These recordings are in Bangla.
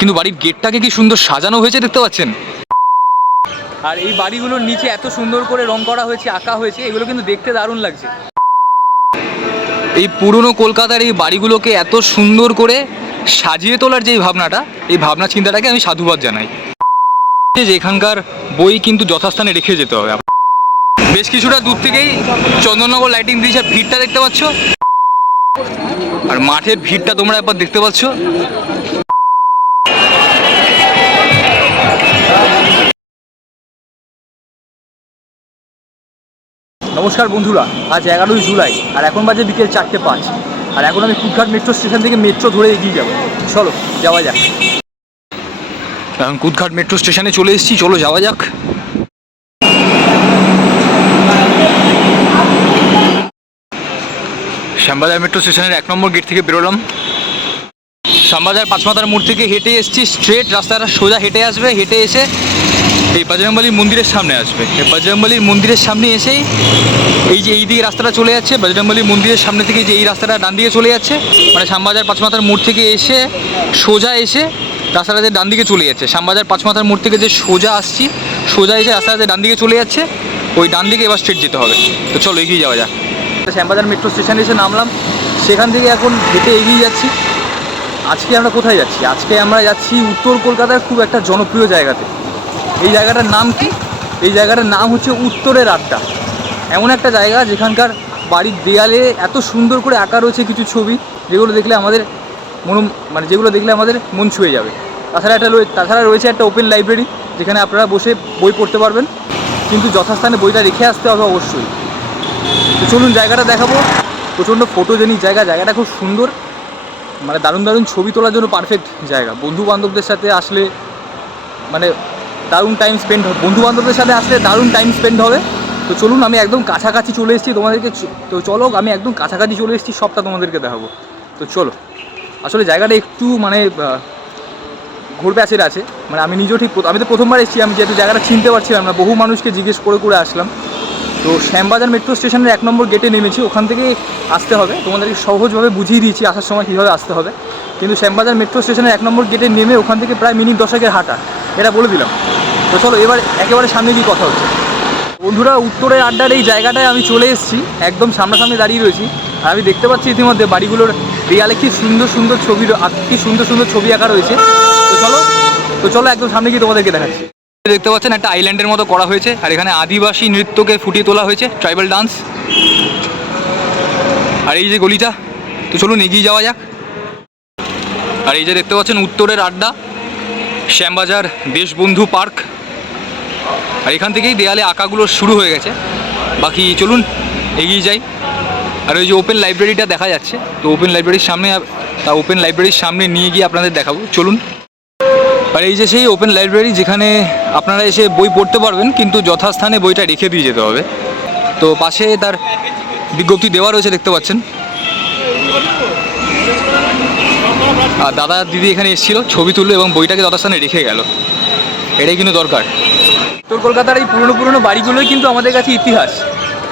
কিন্তু বাড়ির গেটটাকে কি সুন্দর সাজানো হয়েছে দেখতে পাচ্ছেন? আর এই বাড়িগুলোর নিচে এত সুন্দর করে রং করা হয়েছে আঁকা হয়েছে এগুলো কিন্তু দেখতে দারুণ লাগছে। এই পুরনো কলকাতার এই বাড়িগুলোকে এত সুন্দর করে সাজিয়ে তোলার যে ভাবনাটা এই ভাবনা চিন্তাটাকে আমি সাধুবাদ জানাই। যে এখানকার বই কিন্তু যথাস্থানে রেখে যেতে হবে। বেশ কিছুটা দূর থেকেই চন্দননগর লাইটিং ব্রিজের ভিড়টা দেখতে পাচ্ছ আর মাঠের ভিড়টা তোমরা একবার দেখতে পাচ্ছ। নমস্কার বন্ধুরা, আজ এগারোই জুলাই, আর এখন বাজে বিকেল চারটে পাঁচ। আর এখন আমি কুটঘাট মেট্রো স্টেশন থেকে মেট্রো ধরে এগিয়ে যাব। চলো, যাওয়া যাক। এখন মেট্রো স্টেশনে চলে এসেছি, চলো যাওয়া যাক। শ্যামবাজার মেট্রো স্টেশনের এক নম্বর গেট থেকে বেরোলাম। শ্যামবাজার পাঁচমাথার মোড় থেকে হেঁটে এসেছি স্ট্রেট রাস্তাটা সোজা হেঁটে আসবে, হেঁটে এসে এই বজরংবলীর মন্দিরের সামনে আসবে। বজরংবলীর মন্দিরের সামনে এসেই এই যে এই দিকে রাস্তাটা চলে যাচ্ছে বজরংবলী মন্দিরের সামনে থেকে যে এই রাস্তাটা ডান দিকে চলে যাচ্ছে মানে শ্যামবাজার পাঁচমাথার মোড় থেকে এসে সোজা এসে রাস্তাটা যে ডান দিকে চলে যাচ্ছে, শ্যামবাজার পাঁচমাথার মোড় থেকে যে সোজা আসছি, সোজা এসে রাস্তাটা ডান দিকে চলে যাচ্ছে, ওই ডান দিকে এবার স্ট্রেট যেতে হবে। তো চলো এগিয়ে যাওয়া যাক। শ্যামবাজার মেট্রো স্টেশনে এসে নামলাম, সেখান থেকে এখন হেঁটে এগিয়ে যাচ্ছি। আজকে আমরা কোথায় যাচ্ছি? আজকে আমরা যাচ্ছি উত্তর কলকাতার খুব একটা জনপ্রিয় জায়গাতে। এই জায়গাটার নাম কি? এই জায়গাটার নাম হচ্ছে উত্তরের আড্ডা। এমন একটা জায়গা যেখানকার বাড়ির দেয়ালে এত সুন্দর করে আঁকা রয়েছে কিছু ছবি, যেগুলো দেখলে আমাদের মন মানে যেগুলো দেখলে আমাদের মন ছুঁয়ে যাবে। তাছাড়া একটা তাছাড়া রয়েছে একটা ওপেন লাইব্রেরি, যেখানে আপনারা বসে বই পড়তে পারবেন। কিন্তু যথাস্থানে বইটা রেখে আসতে হবে অবশ্যই। তো চলুন জায়গাটা দেখাবো। প্রচণ্ড ফটোজেনিক জায়গা, জায়গাটা খুব সুন্দর। মানে দারুণ দারুণ ছবি তোলার জন্য পারফেক্ট জায়গা। বন্ধু বান্ধবদের সাথে আসলে মানে দারুণ টাইম স্পেন্ড হবে। বন্ধু বান্ধবদের সাথে আসলে দারুণ টাইম স্পেন্ড হবে। তো চলুন, আমি একদম কাছাকাছি চলে এসেছি তোমাদেরকে। তো চলো, আমি একদম কাছাকাছি চলে এসেছি, সবটা তোমাদেরকে দেখাবো। তো চলো, আসলে জায়গাটা একটু মানে ঘোর প্যাচের আছে। মানে আমি নিজেও ঠিক আমি তো প্রথমবার এসেছি, আমি যেহেতু জায়গাটা চিনতে পারছিলাম না, বহু মানুষকে জিজ্ঞেস করে করে আসলাম। তো শ্যামবাজার মেট্রো স্টেশনের এক নম্বর গেটে নেমেছি, ওখান থেকে আসতে হবে। তোমাদেরকে সহজভাবে বুঝিয়ে দিয়েছি, আসার সময় কীভাবে আসতে হবে। কিন্তু শ্যামবাজার মেট্রো স্টেশনের এক নম্বর গেটে নেমে ওখান থেকে প্রায় মিনিট দশকের হাঁটা। এটা বলে দিলাম। তো চলো, এবার একেবারে সামনে গিয়ে কথা হচ্ছে। বন্ধুরা উত্তরের আড্ডার এই জায়গাটায় আমি চলে এসেছি। একদম সামনাসামনি দাঁড়িয়ে রয়েছি। আর আমি দেখতে পাচ্ছি ইতিমধ্যে বাড়িগুলোর দেয়ালে কি সুন্দর সুন্দর ছবি কি সুন্দর সুন্দর ছবি আঁকা রয়েছে। তো চলো তো চলো একদম সামনে গিয়ে তোমাদেরকে দেখাচ্ছি। দেখতে পাচ্ছেন, একটা আইল্যান্ডের মতো করা হয়েছে। আর এখানে আদিবাসী নৃত্যকে ফুটিয়ে তোলা হয়েছে, ট্রাইবাল ডান্স। আর এই যে গলিটা, তো চলুন এগিয়ে যাওয়া যাক। আর এই যে দেখতে পাচ্ছেন, উত্তরের আড্ডা। শ্যামবাজার দেশবন্ধু পার্ক। আর এখান থেকেই দেয়ালে আঁকাগুলো শুরু হয়ে গেছে। বাকি চলুন এগিয়ে যাই। আর ওই যে ওপেন লাইব্রেরিটা দেখা যাচ্ছে, তো ওপেন লাইব্রেরির সামনে তা ওপেন লাইব্রেরির সামনে নিয়ে গিয়ে আপনাদের দেখাবো। চলুন। আর এই যে সেই ওপেন লাইব্রেরি যেখানে আপনারা এসে বই পড়তে পারবেন, কিন্তু যথাস্থানে বইটা রেখে দিয়ে যেতে হবে। তো পাশে তার বিজ্ঞপ্তি দেওয়া রয়েছে, দেখতে পাচ্ছেন আর দাদা দিদি এখানে এসেছিল, ছবি তুললো এবং বইটাকে দাদার সামনে রেখে গেল। এটাই কিন্তু দরকার। উত্তর কলকাতার এই পুরনো পুরনো বাড়িগুলোই কিন্তু আমাদের কাছে ইতিহাস।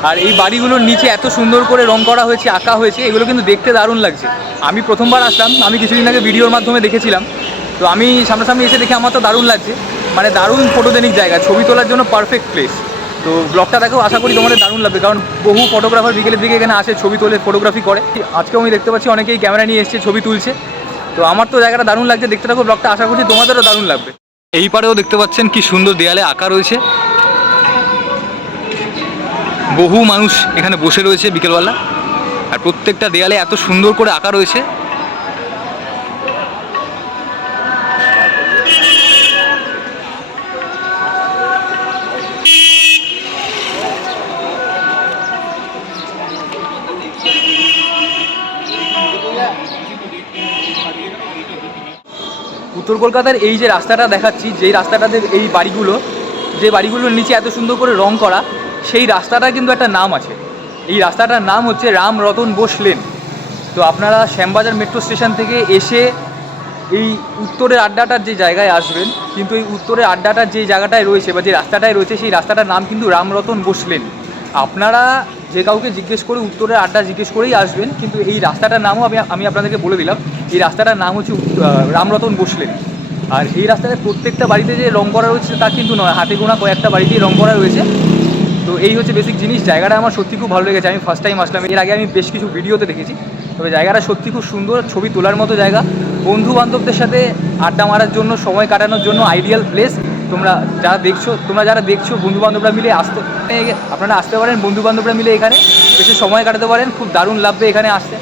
আর এই বাড়িগুলোর নিচে এত সুন্দর করে রং করা হয়েছে, আঁকা হয়েছে, এগুলো কিন্তু দেখতে দারুণ লাগছে। আমি প্রথমবার আসলাম, আমি কিছুদিন আগে ভিডিওর মাধ্যমে দেখেছিলাম। তো আমি সামনাসামনি এসে দেখে আমার তো দারুণ লাগছে। মানে দারুণ ফটোজেনিক জায়গা, ছবি তোলার জন্য পারফেক্ট প্লেস তো ব্লগটা দেখো, আশা করি তোমাদের দারুণ লাগবে, কারণ বহু ফটোগ্রাফার বিকেলের দিকে এখানে আসে, ছবি তোলে ফটোগ্রাফি করে। আজকেও আমি দেখতে পাচ্ছি, অনেকেই ক্যামেরা নিয়ে এসছে, ছবি তুলছে। তো আমার তো জায়গাটা দারুণ লাগছে, দেখতে থাকো ব্লগটা আশা করছি তোমাদেরও দারুণ লাগবে। এই পারেও দেখতে পাচ্ছেন কি সুন্দর দেয়ালে আঁকা রয়েছে। বহু মানুষ এখানে বসে রয়েছে বিকেলবেলা। আর প্রত্যেকটা দেয়ালে এত সুন্দর করে আঁকা রয়েছে। উত্তর কলকাতার এই যে রাস্তাটা দেখাচ্ছি, যেই রাস্তাটাতে এই বাড়িগুলো, যে বাড়িগুলোর নিচে এত সুন্দর করে রং করা, সেই রাস্তাটা কিন্তু একটা নাম আছে। এই রাস্তাটার নাম হচ্ছে রাম রতন বোস লেন। তো আপনারা শ্যামবাজার মেট্রো স্টেশন থেকে এসে এই উত্তরের আড্ডাটার যে জায়গায় আসবেন, কিন্তু এই উত্তরের আড্ডাটার যে জায়গাটায় রয়েছে বা যে রাস্তাটায় রয়েছে, সেই রাস্তাটার নাম কিন্তু রামরতন বোস লেন। আপনারা যে কাউকে জিজ্ঞেস করে উত্তরের আড্ডা জিজ্ঞেস করেই আসবেন, কিন্তু এই রাস্তাটার নামও আমি আমি আপনাদেরকে বলে দিলাম। এই রাস্তাটার নাম হচ্ছে রামরতন বোস লেন আর এই রাস্তাতে প্রত্যেকটা বাড়িতে যে রং করা রয়েছে, তা কিন্তু নয়। হাতে গোনা কয়েকটা বাড়িতেই রং করা রয়েছে। তো এই হচ্ছে বেসিক জিনিস। জায়গাটা আমার সত্যি খুব ভালো লেগেছে। আমি ফার্স্ট টাইম আসলাম। এর আগে আমি বেশ কিছু ভিডিওতে দেখেছি। তবে জায়গাটা সত্যি খুব সুন্দর। ছবি তোলার মতো জায়গা। বন্ধু বান্ধবদের সাথে আড্ডা মারার জন্য, সময় কাটানোর জন্য আইডিয়াল প্লেস তোমরা যারা দেখছ, তোমরা যারা দেখছ বন্ধু বান্ধবরা মিলে আসতে আপনারা আসতে পারেন বন্ধু বান্ধবরা মিলে এখানে এসে সময় কাটাতে পারেন। খুব দারুণ লাগবে এখানে আসতে।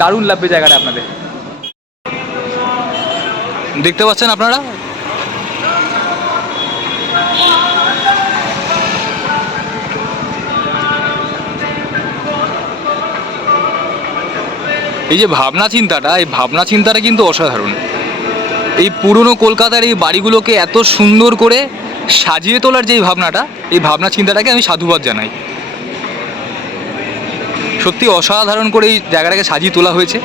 দারুণ লাগবে জায়গাটা আপনাদের। দেখতে পাচ্ছেন আপনারা? এই যে ভাবনা চিন্তাটা, এই ভাবনা চিন্তাটা কিন্তু অসাধারণ। এই পুরনো কলকাতার এই বাড়িগুলোকে এত সুন্দর করে সাজিয়ে তোলার যে ভাবনাটা, এই ভাবনা চিন্তাটাকে আমি সাধুবাদ জানাই। সত্যি অসাধারণ করে এই জায়গাটাকে সাজিয়ে তোলা হয়েছে।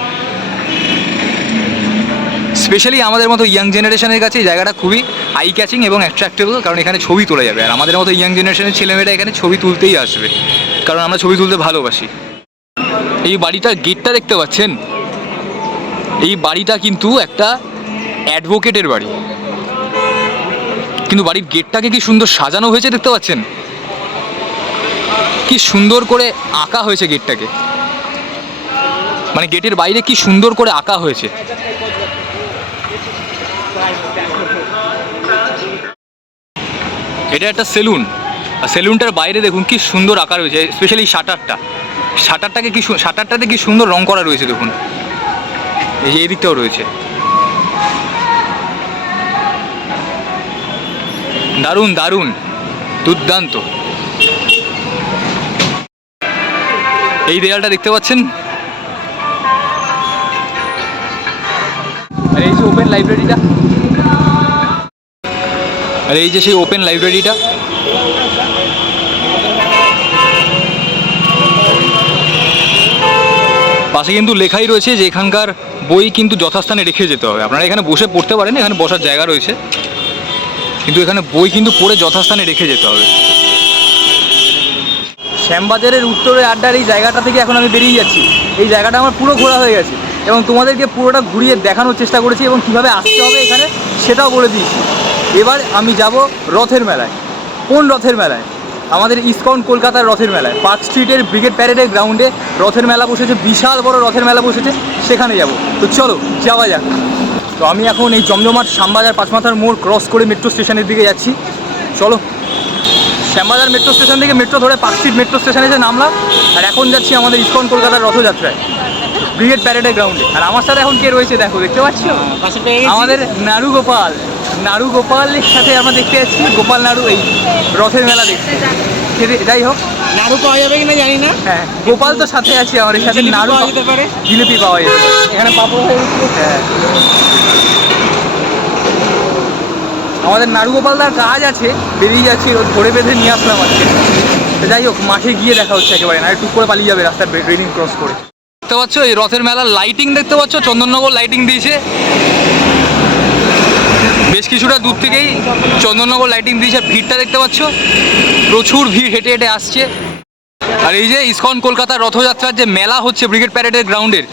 স্পেশালি আমাদের মতো ইয়াং জেনারেশনের কাছে এই জায়গাটা খুবই আই ক্যাচিং এবং অ্যাট্রাক্টেবল কারণ এখানে ছবি তোলা যাবে। আর আমাদের মতো ইয়াং জেনারেশনের ছেলেমেয়েরা এখানে ছবি তুলতেই আসবে, কারণ আমরা ছবি তুলতে ভালোবাসি। এই বাড়িটার গেটটা দেখতে পাচ্ছেন? এই বাড়িটা কিন্তু একটা অ্যাডভোকেটের বাড়ি। কিন্তু বাড়ির গেটটাকে কি সুন্দর সাজানো হয়েছে দেখতে পাচ্ছেন? কি সুন্দর করে আঁকা হয়েছে গেটটাকে। মানে গেটের বাইরে কি সুন্দর করে আঁকা হয়েছে। এটা একটা সেলুন। আর সেলুনটার বাইরে দেখুন কি সুন্দর আঁকা রয়েছে স্পেশালি শাটারটা। শাটারটাকে কি শাটারটাতে কি সুন্দর রং করা রয়েছে দেখুন। এই যে এই দিকটাও রয়েছে। দারুণ দারুণ। দুর্দান্ত। এই দেয়ালটা দেখতে পাচ্ছেন? আর এই যে ওপেন লাইব্রেরিটা আর এই যে সেই ওপেন লাইব্রেরিটা পাশে কিন্তু লেখাই রয়েছে যে এখানকার বই কিন্তু যথাস্থানে রেখে যেতে হবে। আপনারা এখানে বসে পড়তে পারেন, এখানে বসার জায়গা রয়েছে। কিন্তু এখানে বই কিন্তু পড়ে যথাস্থানে রেখে যেতে হবে। শ্যামবাজারের উত্তরে আড্ডার এই জায়গাটা থেকে এখন আমি বেরিয়ে যাচ্ছি। এই জায়গাটা আমার পুরো ঘোরা হয়ে গেছে এবং তোমাদেরকে পুরোটা ঘুরিয়ে দেখানোর চেষ্টা করেছি এবং কীভাবে আসতে হবে এখানে সেটাও বলে দিয়েছি। এবার আমি যাব রথের মেলায়। কোন রথের মেলায়? আমাদের ইসকন কলকাতার রথের মেলায়। পার্ক স্ট্রিটের ব্রিগেড প্যারেডের গ্রাউন্ডে রথের মেলা বসেছে, বিশাল বড় রথের মেলা বসেছে, সেখানে যাব। তো চলো, যাওয়া যাক। তো আমি এখন এই জমজমাট শ্যামবাজার পাঁচমাথার মোড় ক্রস করে মেট্রো স্টেশনের দিকে যাচ্ছি। চলো। শ্যামবাজার মেট্রো স্টেশন থেকে মেট্রো ধরে পার্ক স্ট্রিট মেট্রো স্টেশনে যে নামলাম আর এখন যাচ্ছি আমাদের ইস্কন কলকাতার রথযাত্রায়। ব্রিগেড প্যারেডের গ্রাউন্ডে আর আমার সাথে এখন কে রয়েছে দেখো দেখতে পাচ্ছ? আমাদের নাড়ু গোপাল। নাড়ু গোপালের সাথে আমরা দেখতে যাচ্ছি গোপাল নাড়ু এই রথের মেলা দেখতে। যাই হোক। নাড়ু পাওয়া যাবে কিনা জানি না। হ্যাঁ গোপাল তো সাথে আছে আমার এর সাথে নাড়ু পাওয়া যেতে পারে। জিলিপি পাওয়া যেতে পারে। এখানে পাপড় হয়ে হ্যাঁ। আমাদের নাড়ু গোপালদার কাজ আছে, বেরিয়ে যাচ্ছি ধরে বেঁধে নিয়ে আসলাম আজকে। তো যাই হোক, মাঠে গিয়ে দেখা হচ্ছে একেবারে না টুক করে পালিয়ে যাবে রাস্তার রেলিং ক্রস করে। দেখতে পাচ্ছ, এই রথের মেলার লাইটিং দেখতে পাচ্ছ, চন্দননগর লাইটিং দিয়েছে। বেশ কিছুটা দূর থেকেই চন্দননগর লাইটিং দিয়েছে, ভিড়টা দেখতে পাচ্ছ। প্রচুর ভিড় হেঁটে হেঁটে আসছে। আর এই যে ইসকন কলকাতার রথযাত্রার যে মেলা হচ্ছে ব্রিগেড প্যারেডের গ্রাউন্ডের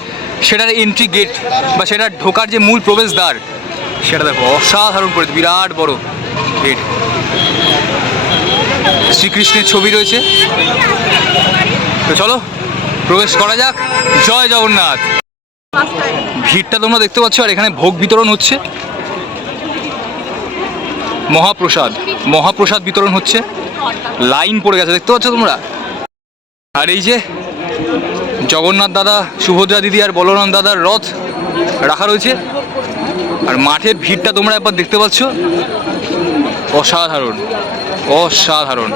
সেটার এন্ট্রি গেট বা সেটার ঢোকার যে মূল প্রবেশদ্বার সেটা দেখো, অসাধারণ করে বিরাট বড় গেট শ্রীকৃষ্ণের ছবি রয়েছে। তো চলো, প্রবেশ করা যাক। জয় জগন্নাথ। ভিড়টা তোমরা দেখতে পাচ্ছ, আর এখানে ভোগ বিতরণ হচ্ছে। মহাপ্রসাদ মহাপ্রসাদ বিতরণ হচ্ছে। লাইন পড়ে গেছে, দেখতে পাচ্ছ তোমরা? আর এই যে জগন্নাথ দাদা, সুভদ্রা দিদি আর বলরাম দাদার রথ রাখা রয়েছে। আর মাঠের ভিড়টা তোমরা একবার দেখতে পাচ্ছ? অসাধারণ অসাধারণ।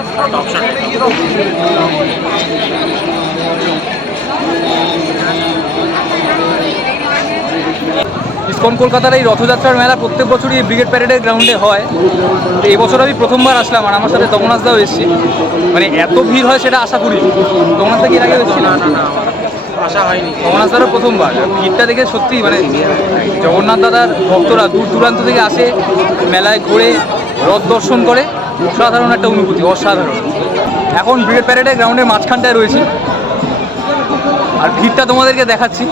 ইসকন কলকাতার এই রথযাত্রার মেলা প্রত্যেক বছরই ব্রিগেড প্যারেডের গ্রাউন্ডে হয়। তো এই বছর আমি প্রথমবার আসলাম আর আমার সাথে তমনাস দাও এসেছি। মানে এত ভিড় হয় সেটা আশা করি। তমনাস দা কি এর আগে এসেছিল? না না আশা হয়নি। তমনাস দারও প্রথমবার ভিড়টা দেখে সত্যি মানে জগন্নাথ দাদার ভক্তরা দূর দূরান্ত থেকে আসে, মেলায় ঘুরে, রথ দর্শন করে। অসাধারণ একটা অনুভূতি, অসাধারণ। এখন ব্রিগেড প্যারেডে গ্রাউন্ডের মাঝখানটায় রয়েছি। আর ভিড়টা তোমাদেরকে দেখাচ্ছি।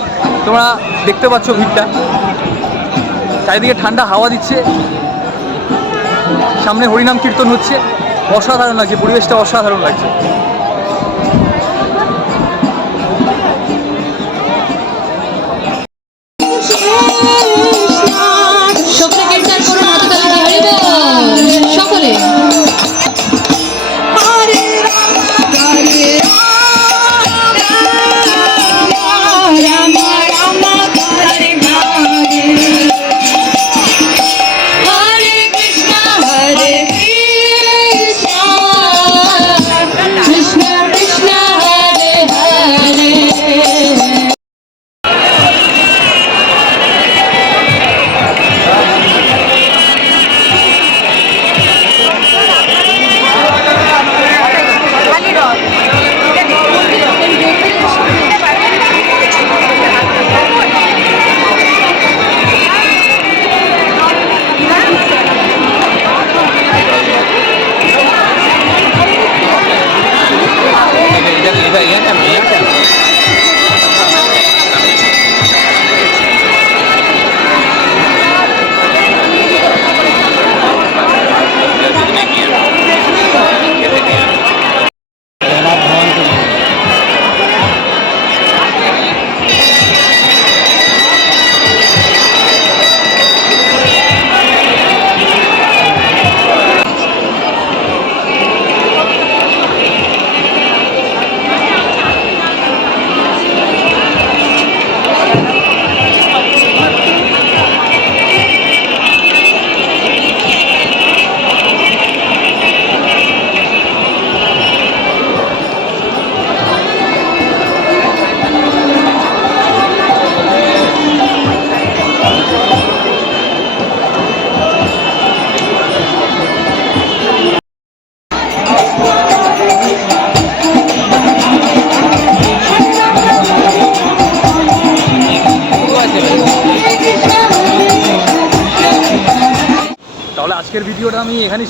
তোমরা দেখতে পাচ্ছ ভিড়টা। চারিদিকে ঠান্ডা হাওয়া দিচ্ছে। সামনে হরিনাম কীর্তন হচ্ছে। অসাধারণ লাগছে, পরিবেশটা অসাধারণ লাগছে।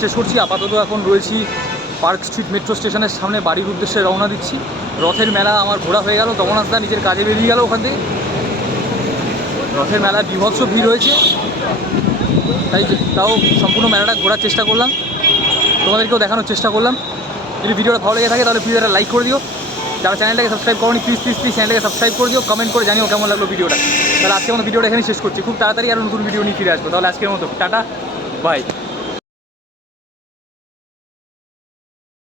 শেষ করছি। আপাতত এখন রয়েছি পার্ক স্ট্রিট মেট্রো স্টেশনের সামনে বাড়ির উদ্দেশ্যে রওনা দিচ্ছি। রথের মেলা আমার ঘোরা হয়ে গেল। দমনাথদা নিজের কাজে বেরিয়ে গেল ওখান থেকে। রথের মেলায় বিভৎস ভিড় হয়েছে। তাই তাও সম্পূর্ণ মেলাটা ঘোরার চেষ্টা করলাম। তোমাদেরকেও দেখানোর চেষ্টা করলাম। যদি ভিডিওটা ভালো লেগে থাকে তাহলে একটা লাইক করে দিও। যারা চ্যানেলটাকে সাবস্ক্রাইব করনি প্লিজ প্লিজ প্লিজ চ্যানেলটাকে সাবস্ক্রাইব করে দিও। কমেন্ট করে জানিও কেমন লাগল ভিডিওটা। তাহলে আজকে মতো ভিডিওটা এখানেই শেষ করছি। খুব তাড়াতাড়ি আরও নতুন ভিডিও নিয়ে ফিরে আসব। তাহলে আজকের মতো। টাটা। বাই